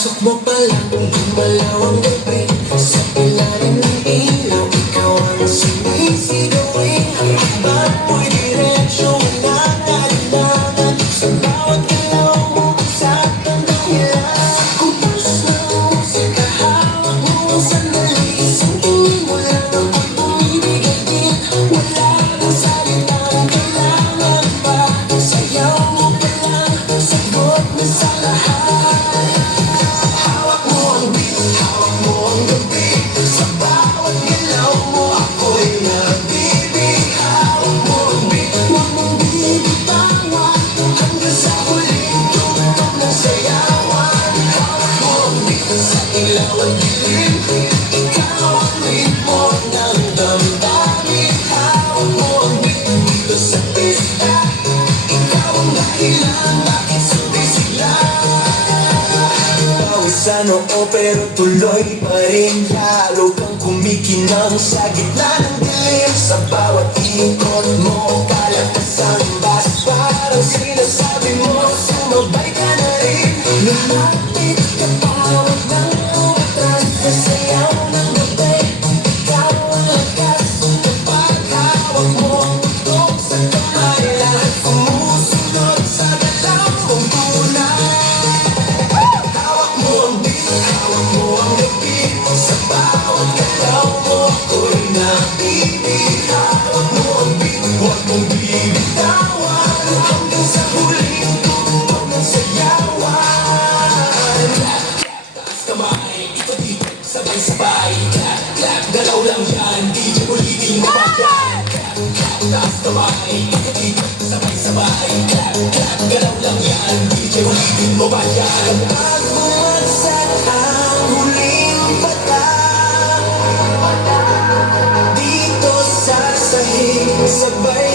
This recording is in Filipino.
Pagpasok mo pa lang, lumalaw ang gabi. Sa ilalim ng ilaw, ikaw ang sumisigaw. Ang habang mo'y diretsyo, walang kailangan. Sa bawat galaw mo, saktan ng ilan. Kung puso na musika, hawak mo ang sandali. Isang tingin mo lang ako'y bumibigay din. Wala nang salitang kailangan pa. Sayaw mo pa lang, sagot na sa lahat. Sa noo pero tuloy pa rin. Lalo kang kumikinang sa gitna ng dilim. Sa bawat ikot mo, kalatasan bas. Parang sinasabi mo, sumabay ka na rin. Lumapit ka pa, huwag nang umatras. Nasayaw ng gabi, ikaw ang lakas. Kapag hawak mo ang putok sa kamay, lahat sumusunod sa galaw mong tunay. Hawak mo ang gabi, sa bawat galaw mo ako'y naibig. Hawak mo ang beat, huwag mong bibitawan, hanggang sa huling tugtog ng sayawan. Taas kamay, ito dito, sabay-sabay. Clap, clap, galaw lang yan, DJ ulitin mo ba yan? Clap, taas kamay, ito dito, sabay-sabay. Clap, clap, galaw lang yan, DJ ulitin mo ba yan? Pag bumagsak ang huling patak, dito sa sahig, sabay